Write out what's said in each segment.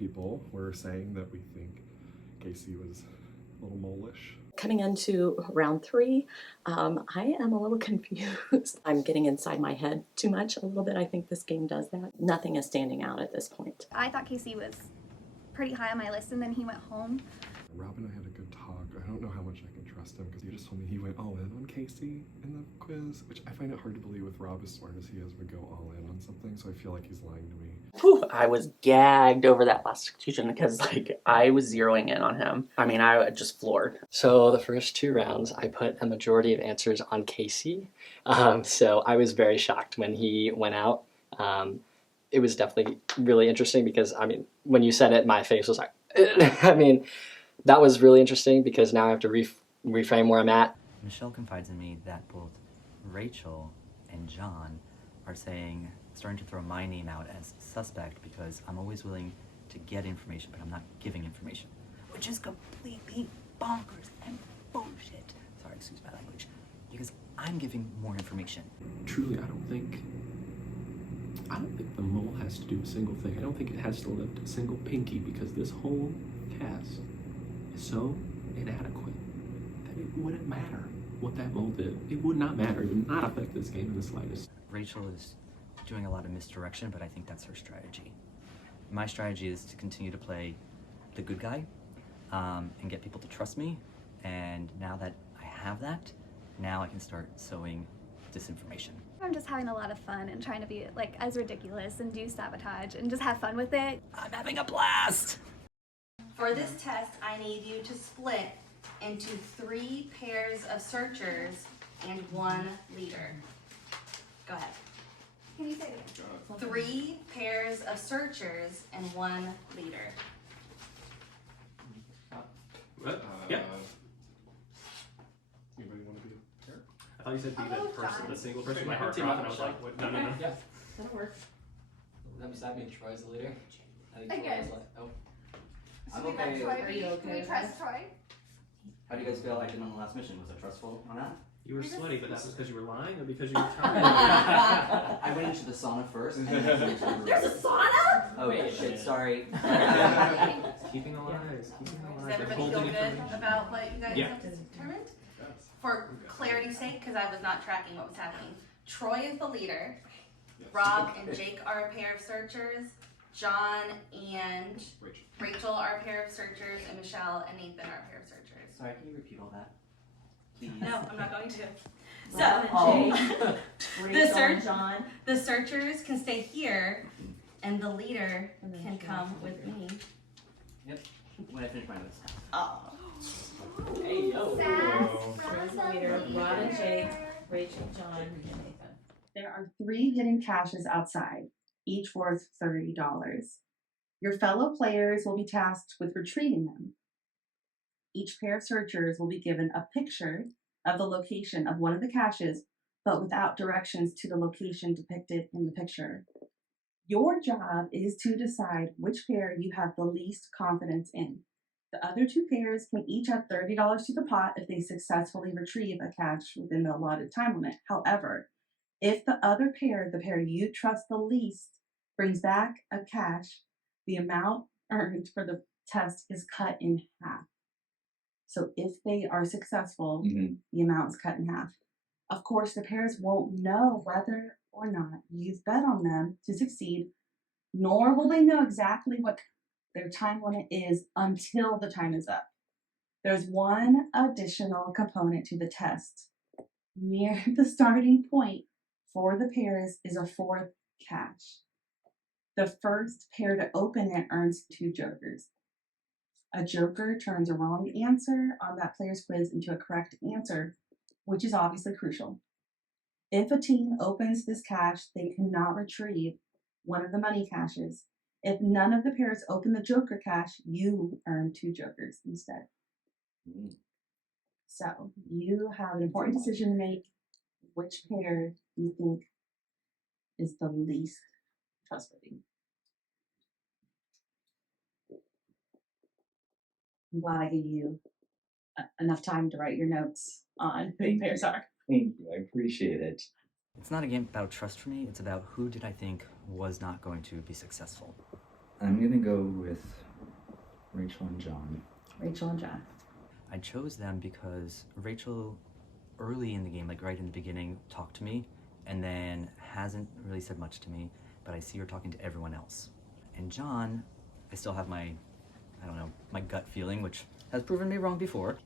people were saying that we think Casey was a little mole-ish. Coming into round 3, I am a little confused. I'm getting inside my head too much a little bit. I think this game does that. Nothing is standing out at this point. I thought Casey was pretty high on my list, and then he went home. Rob and I had a good talk. I don't know how much I can trust him because he just told me he went all in on Casey in the quiz, which I find it hard to believe with Rob as smart as he is would go all in on something, so I feel like he's lying to me. Whew, I was gagged over that last question because I was zeroing in on him. I mean, I was just floored. So the first 2 rounds, I put a majority of answers on Casey. So I was very shocked when he went out. It was definitely really interesting because, I mean, when you said it, my face was like, I mean, that was really interesting because now I have to reframe where I'm at. Michelle confides in me that both Rachel and John are starting to throw my name out as suspect because I'm always willing to get information, but I'm not giving information, which is completely bonkers and bullshit. Sorry, excuse my language. Because I'm giving more information. Truly, I don't think the mole has to do a single thing. I don't think it has to lift a single pinky because this whole cast is so inadequate that it wouldn't matter what that mole did. It would not matter. It would not affect this game in the slightest. Rachel is doing a lot of misdirection, but I think that's her strategy. My strategy is to continue to play the good guy and get people to trust me. And now that I have that, now I can start sowing disinformation. I'm just having a lot of fun and trying to be like as ridiculous and do sabotage and just have fun with it. I'm having a blast! For this test, I need you to split into 3 pairs of searchers and 1 leader. Go ahead. Can you say it again? 3 pairs of searchers and 1 leader. What? Yeah. Anybody want to be a pair? I thought you said be the person, the single person. My Yeah, heart team dropped up, and I was Michelle. like, what? No, no, no. Yeah, That'll work. that beside me, Troy's the leader. I think Okay. Troy was like, oh. I'm Should we okay. let Troy Are you be? okay Can we with trust Troy? How do you guys feel I did on the last mission? Was it trustful on that? You were sweaty, but that was because you were lying or because you were tired? I went into the sauna first. And then There's a sauna? Oh shit, sorry. Keeping alive, keeping alive. Does everybody feel Holding good information. about what you guys Yeah. have determined? For clarity's sake, because I was not tracking what was happening, Troy is the leader. Rob and Jake are a pair of searchers. John and Rachel are a pair of searchers, and Michelle and Nathan are a pair of searchers. Sorry, can you repeat all that? Please. No, I'm not going to. Rob So, and The Rachel search- and John. the searchers can stay here, and the leader can come with me. When I finish my notes. Oh. Hey, yo. Troy's the leader, Rob and Jake, Rachel, John, and Nathan. There are 3 hidden caches outside, each worth $30. Your fellow players will be tasked with retrieving them. Each pair of searchers will be given a picture of the location of one of the caches, but without directions to the location depicted in the picture. Your job is to decide which pair you have the least confidence in. The other 2 pairs can each add $30 to the pot if they successfully retrieve a cache within the allotted time limit. However, if the other pair, the pair you trust the least, brings back a cache, the amount earned for the test is cut in half. So if they are successful, the amount is cut in half. Of course, the pairs won't know whether or not you've bet on them to succeed, nor will they know exactly what their time limit is until the time is up. There's one additional component to the test. Near the starting point for the pairs is a 4th cache. The first pair to open it earns 2 jokers. A joker turns a wrong answer on that player's quiz into a correct answer, which is obviously crucial. If a team opens this cache, they cannot retrieve one of the money caches. If none of the pairs open the joker cache, you earn 2 jokers instead. So you have an important decision to make. Which pair you think is the least trustworthy? I'm glad I gave you enough time to write your notes on who the pairs are. Thank you, I appreciate it. It's not a game about trust for me, it's about who did I think was not going to be successful. I'm gonna go with Rachel and John. Rachel and John. I chose them because Rachel, early in the game, like right in the beginning, talked to me and then hasn't really said much to me, but I see her talking to everyone else. And John, I still have my, I don't know, my gut feeling, which has proven me wrong before.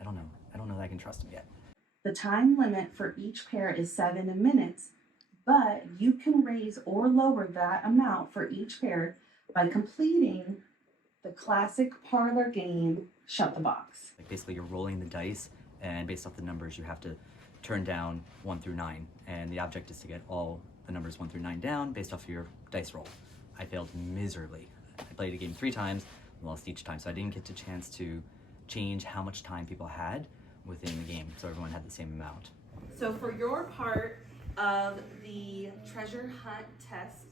I don't know. I don't know that I can trust him yet. The time limit for each pair is 7 minutes, but you can raise or lower that amount for each pair by completing the classic parlor game, Shut the Box. Like basically you're rolling the dice, and based off the numbers you have to turn down 1 through 9, and the object is to get all the numbers 1 through 9 down based off of your dice roll. I failed miserably. I played a game 3 times, lost each time, so I didn't get the chance to change how much time people had within the game, so everyone had the same amount. So for your part of the treasure hunt test,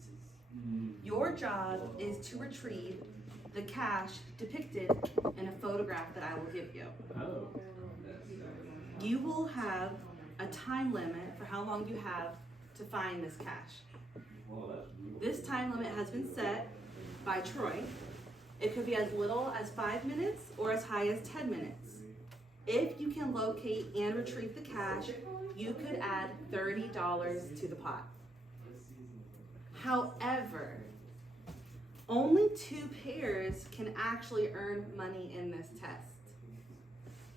your job is to retrieve the cash depicted in a photograph that I will give you. Oh. You will have a time limit for how long you have to find this cash. This time limit has been set by Troy. It could be as little as 5 minutes or as high as 10 minutes. If you can locate and retrieve the cash, you could add $30 to the pot. However, only 2 pairs can actually earn money in this test.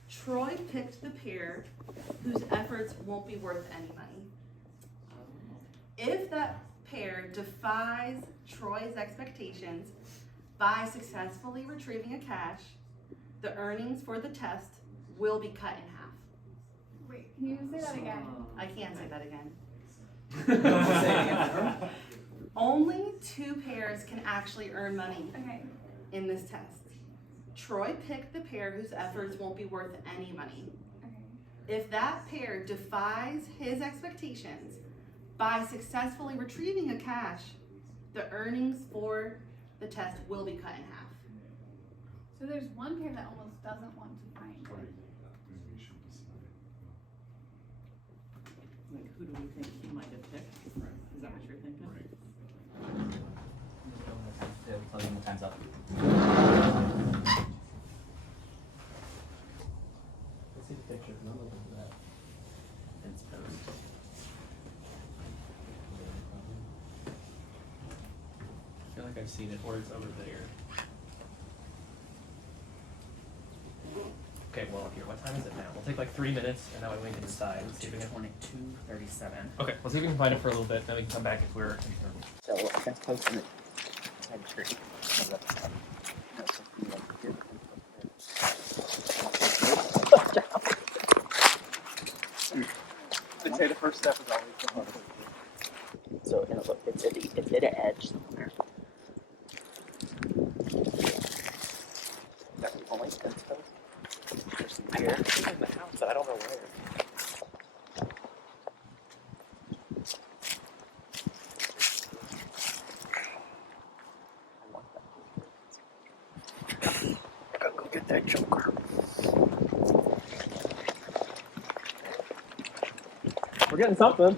Troy picked the pair whose efforts won't be worth any money. If that pair defies Troy's expectations by successfully retrieving a cash, the earnings for the test will be cut in half. Wait, can you say that again? I can't say that again. Only 2 pairs can actually earn money in this test. Troy picked the pair whose efforts won't be worth any money. If that pair defies his expectations by successfully retrieving a cash, the earnings for the test will be cut in half. So there's one pair that almost doesn't want to find it. Maybe we should decide. Like, who do we think he might have picked? Is that what you're thinking? Right. Yeah, we'll tell you when the time's up. Let's see the picture. I'm looking for that. It's post. I feel like I've seen it, or it's over there. Okay, well, here, what time is it now? We'll take like 3 minutes, and that way we can decide. Let's see if we can. 2:37. Okay, let's see if we can find it for a little bit, then we can come back if we're. So I can post in the red tree. I'd say the first step is always the hardest. So we're gonna look, it's at an edge somewhere. That's the only fence post. There's some here. It's in the house, but I don't know where. I want that. I gotta go get that joker. We're getting something.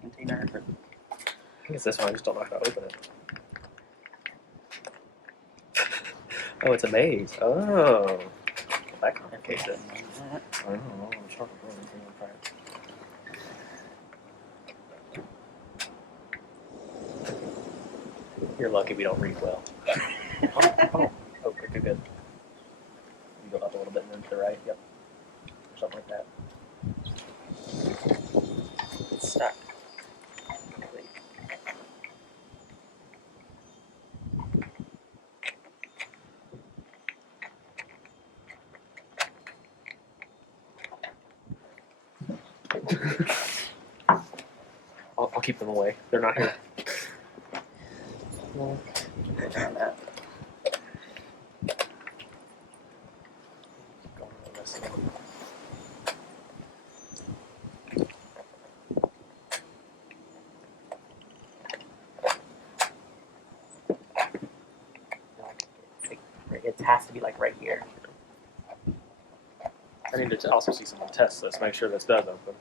Container. I think it's this one, I just don't know how to open it. Oh, it's a maze. Oh. That complicates it. I don't know. I'm sure You're lucky we don't read well. Oh, good, good. You go up a little bit and then to the right. Yep. Something like that. It's stuck. I'll keep them away. They're not here. Well, that. It has to be like right here. I need to also see some tests. Let's make sure this does open.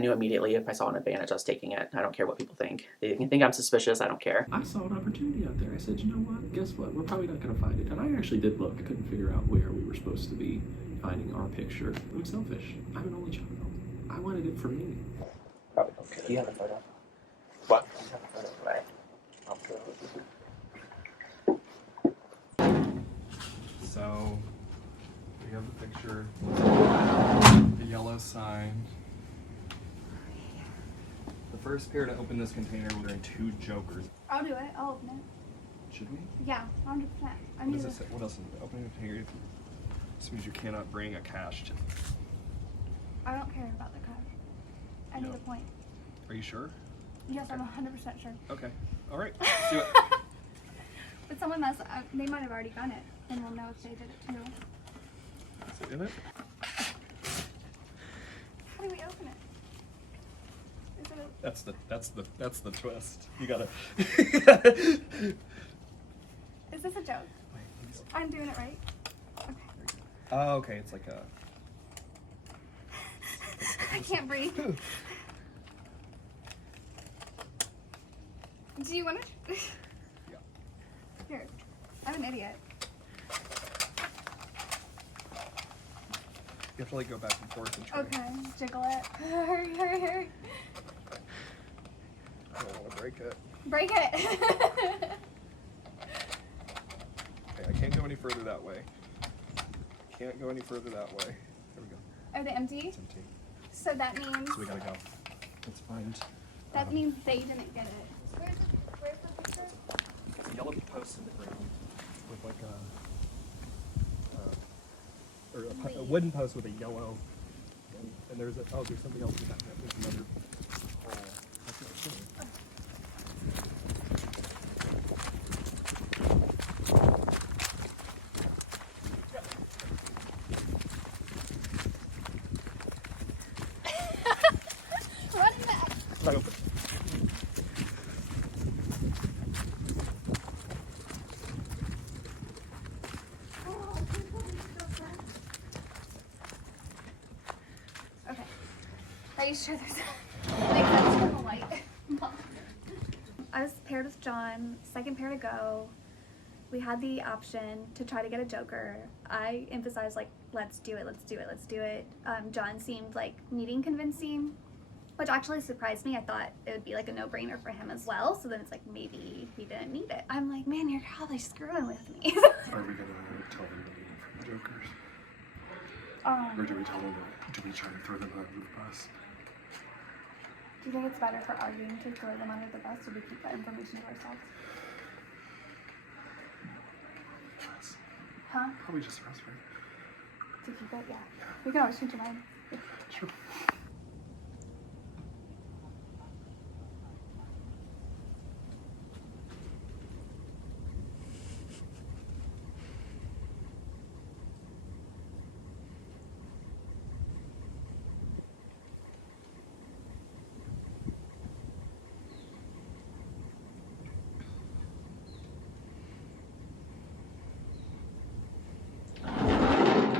knew immediately if I saw an advantage, I was taking it. I don't care what people think. They can think I'm suspicious, I don't care. I saw an opportunity out there. I said, you know what? Guess what? We're probably not going to find it. And I actually did look. I couldn't figure out where we were supposed to be finding our picture. I'm selfish. I'm an only child. I wanted it for me. Probably don't care. Do you have a photo? What? Do you have a photo, right? I'll throw it. So we have the picture, the yellow sign. The first pair to open this container will earn 2 jokers. I'll do it. I'll open it. Should we? Yeah, 100%. I What need does to. it say? What else is it? Opening the container. This means you cannot bring a cash chip. I don't care about the cash. I need No. a point. Are you sure? Yes, I'm 100% sure. Okay. All right. Let's do it. But someone must. They might have already done it, and we'll know if they did it too. Is it in it? How do we open it? Is it a... That's the twist. You gotta. Is this a joke? I'm doing it right. Okay. Oh, okay. It's like a. I can't breathe. Do you want to? Yeah. Here. I'm an idiot. You have to like go back and forth and try. Okay, jiggle it. Hurry, hurry, hurry. I don't want to break it. Break it. Okay, I can't go any further that way. Can't go any further that way. There we go. Are they empty? It's empty. So that means. So we gotta go. Let's find. That means they didn't get it. Where's the picture? It's a yellow post in the ground with like a wooden post with a yellow. And there's something else in that. There's another hole. That's not sure. Run back. It's not open. Okay. Are you sure there's like that's from the light? I was paired with John, second pair to go. We had the option to try to get a joker. I emphasized like, let's do it, let's do it, let's do it. John seemed like needing convincing, which actually surprised me. I thought it would be like a no-brainer for him as well. So then it's like, maybe he didn't need it. I'm like, man, you're probably screwing with me. Are we gonna tell them to leave from the jokers? Or do we tell them do we try to throw them under the bus? Do you think it's better for arguing to throw them under the bus, or to keep that information to ourselves? Yes. Huh? Probably just for us, right? To keep it? Yeah. We can always change your mind. Sure.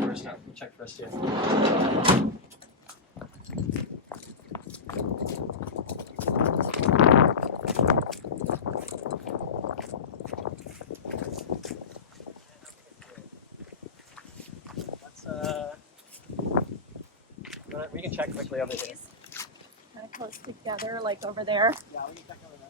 First up, we'll check first here. Let's we can check quickly over here. Kind of close together, like over there. Yeah, we can check over there.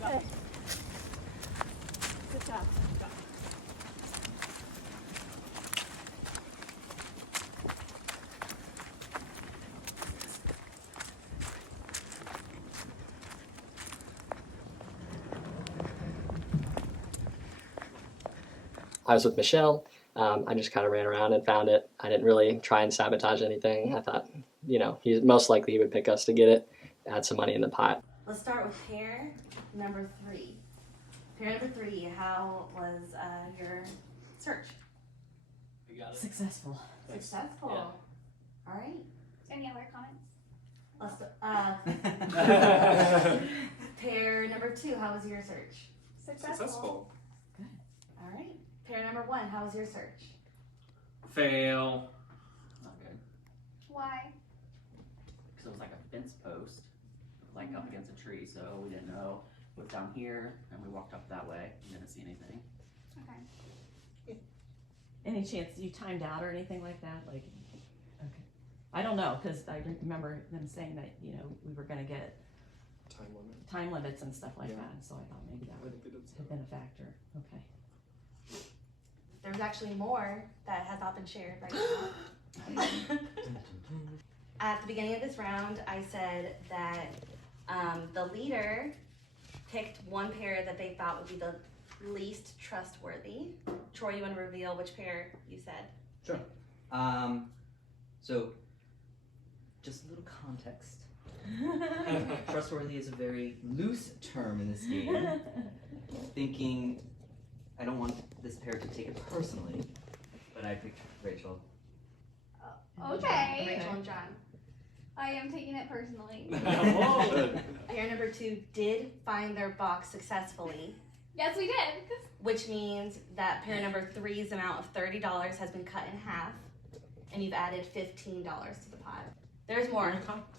Good. Good job. I was with Michelle. I just kind of ran around and found it. I didn't really try and sabotage anything. I thought, you know, he's most likely he would pick us to get it, add some money in the pot. Let's start with pair number 3. Pair number 3, how was your search? You got it. Successful. Successful. Yeah. All right. Any other comments? Let's pair number 2, how was your search? Successful. All right. Pair number 1, how was your search? Fail. Not good. Why? Because it was like a fence post, like up against a tree, so we didn't know it was down here, and we walked up that way and didn't see anything. Okay. Any chance you timed out or anything like that? Like, okay. I don't know, because I remember them saying that, you know, we were going to get time limits and stuff like that. So I thought maybe that would have been a factor. Okay. There's actually more that has not been shared right now. At the beginning of this round, I said that the leader picked one pair that they thought would be the least trustworthy. Troy, you want to reveal which pair you said? Sure. So, just a little context. Trustworthy is a very loose term in this game. Thinking, I don't want this pair to take it personally, but I picked Rachel. Okay. Rachel and John. I am taking it personally. Pair number 2 did find their box successfully. Yes, we did. Which means that pair number 3's amount of $30 has been cut in half, and you've added $15 to the pot. There's more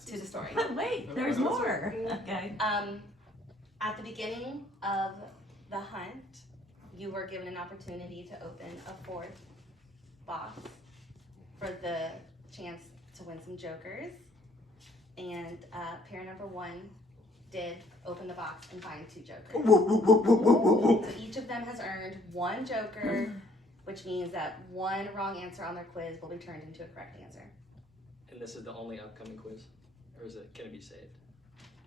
to the story. Wait, there's more. Okay. At the beginning of the hunt, you were given an opportunity to open a 4th box for the chance to win some jokers. And pair number 1 did open the box and find 2 jokers. So each of them has earned 1 joker, which means that 1 wrong answer on their quiz will be turned into a correct answer. And this is the only upcoming quiz? Or can it be saved?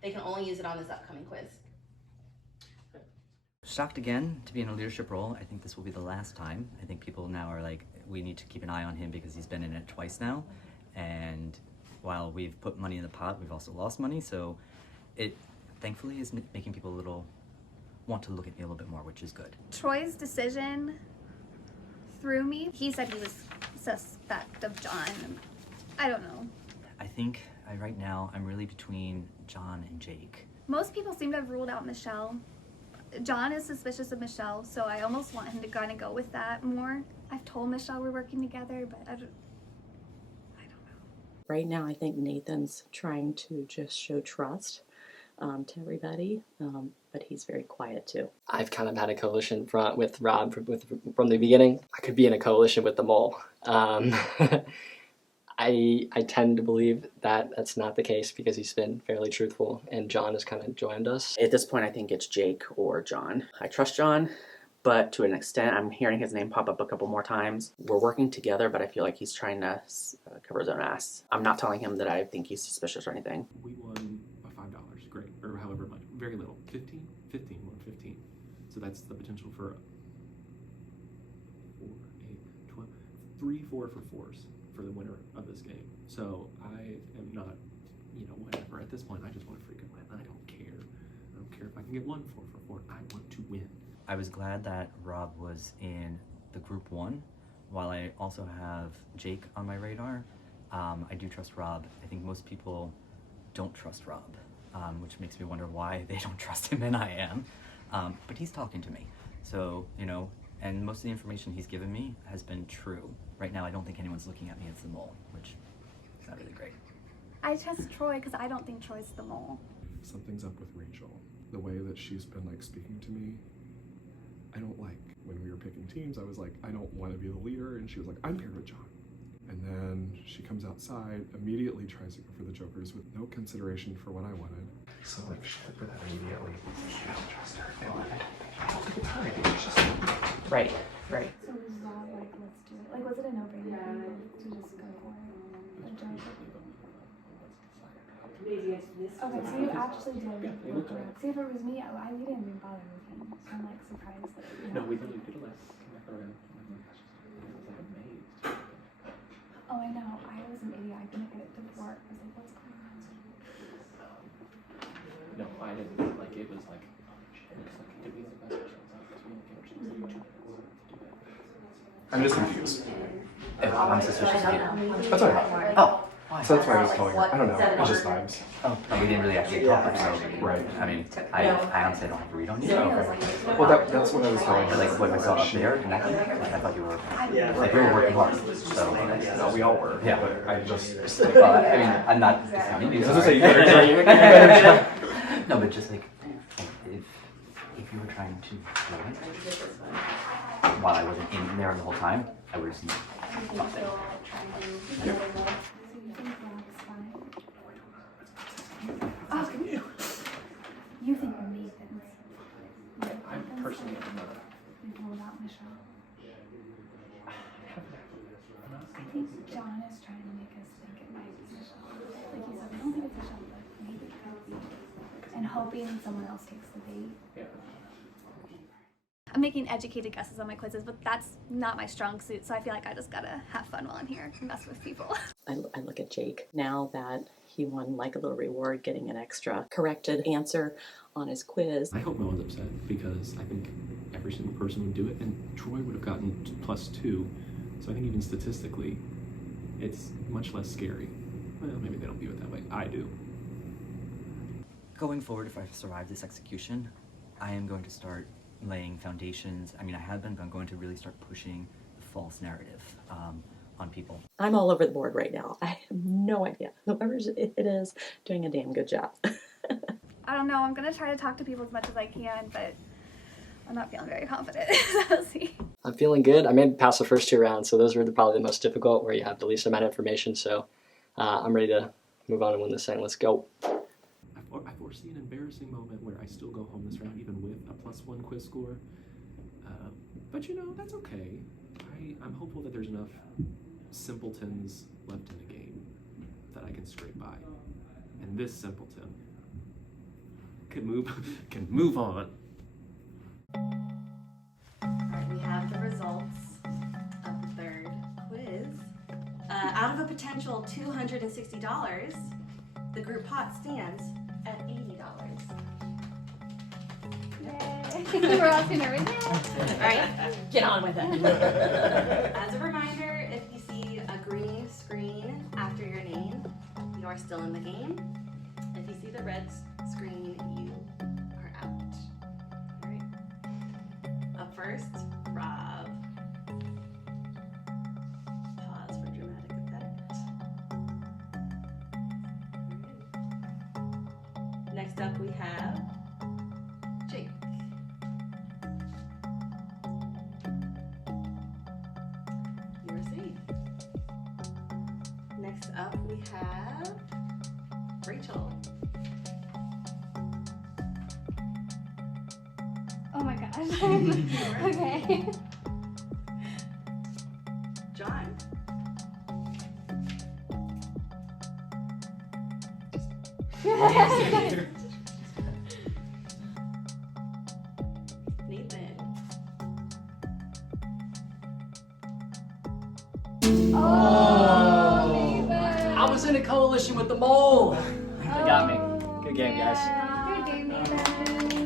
They can only use it on this upcoming quiz. Shocked again to be in a leadership role. I think this will be the last time. I think people now are like, we need to keep an eye on him because he's been in it twice now. And while we've put money in the pot, we've also lost money. So it thankfully is making people want to look at me a little bit more, which is good. Troy's decision threw me. He said he was suspect of John. I don't know. I think right now I'm really between John and Jake. Most people seem to have ruled out Michelle. John is suspicious of Michelle, so I almost want him to kind of go with that more. I've told Michelle we're working together, but I don't know. Right now, I think Nathan's trying to just show trust to everybody, but he's very quiet too. I've kind of had a coalition front with Rob from the beginning. I could be in a coalition with the mole. I tend to believe that that's not the case because he's been fairly truthful and John has kind of joined us. At this point, I think it's Jake or John. I trust John, but to an extent, I'm hearing his name pop up a couple more times. We're working together, but I feel like he's trying to cover his own ass. I'm not telling him that I think he's suspicious or anything. We won by $5, great, or however much, very little, 15, won 15. So that's the potential for 4, 8, 12, 3, 4 for 4s for the winner of this game. So I am not, whatever. At this point, I just want to freaking win. I don't care. I don't care if I can get 1 4 for 4. I want to win. I was glad that Rob was in the group 1, while I also have Jake on my radar. I do trust Rob. I think most people don't trust Rob, which makes me wonder why they don't trust him and I am. But he's talking to me. So, and most of the information he's given me has been true. Right now, I don't think anyone's looking at me as the mole, which is not really great. I trust Troy because I don't think Troy's the mole. Something's up with Rachel. The way that she's been speaking to me, I don't like. When we were picking teams, I was like, I don't want to be the leader, and she was like, I'm paired with John. And then she comes outside, immediately tries to go for the jokers with no consideration for what I wanted. So like, should I put that immediately? I don't trust her. I don't think it's hard. It's just Right, right. So Rob, like, let's do it. Like, was it a no-brainer to just go for it? Like, John, okay, so you actually did look around. See, if it was me, we didn't even bother with him. So I'm like surprised that. No, we literally did a list. Come back around. I was like amazed. Oh, I know. I was an idiot. I couldn't get it to work. I was like, what's going on? No, I didn't. Like it was like, did we have the best options? I'm just confused. I'm suspicious of you. That's all right. Oh, why? So that's why I was telling her. I don't know. It's just vibes. Oh, we didn't really actually talk, so. Right. I mean, I honestly don't have to read on you. Okay. Well, that's what I was telling her. Like, what I saw up there, and I thought you were, like, you were working hard, so. No, we all were. Yeah. But I just. Well, I mean, I'm not discounting you. I was gonna say, you better try. You better try. No, but just like, if you were trying to do it, while I wasn't in there the whole time, I would have seen something. Oh, you think we're Mathans? I'm personally not. You know about Michelle. I think John is trying to make us think it might be Michelle. Like he said, we don't think it's Michelle, but maybe it could be. And hoping someone else takes the bait. Yeah. I'm making educated guesses on my quizzes, but that's not my strong suit, so I feel like I just gotta have fun while I'm here and mess with people. I look at Jake now that he won like a little reward getting an extra corrected answer on his quiz. I hope no one's upset because I think every single person would do it, and Troy would have gotten +2. So I think even statistically, it's much less scary. Well, maybe they don't view it that way. I do. Going forward, if I survive this execution, I am going to start laying foundations. I mean, I have been, but I'm going to really start pushing the false narrative on people. I'm all over the board right now. I have no idea. Whoever it is doing a damn good job. I don't know, I'm gonna try to talk to people as much as I can, but I'm not feeling very confident, so we'll see. I'm feeling good. I made it past the first 2 rounds, so those were probably the most difficult, where you have the least amount of information. So I'm ready to move on and win this thing. Let's go. I foresee an embarrassing moment where I still go home this round even with a +1 quiz score. But you know, that's okay. I'm hopeful that there's enough simpletons left in the game that I can scrape by. And this simpleton can move on. Alright, we have the results of the third quiz. Out of a potential $260, the group pot stands at $80. Yay! We're all too nervous. Alright, Get on with it. as a reminder, if you see a green screen after your name, you are still in the game. If you see the red screen, you are out. Alright. Up first, Rob. Pause for dramatic effect. Alright. Next up we have Jake. You are safe. Next up we have Rachel. Oh my gosh. Okay. John. Nathan. Oh, Nathan. I was in a coalition with the mole. They got me. Good game, guys. Good game, Nathan.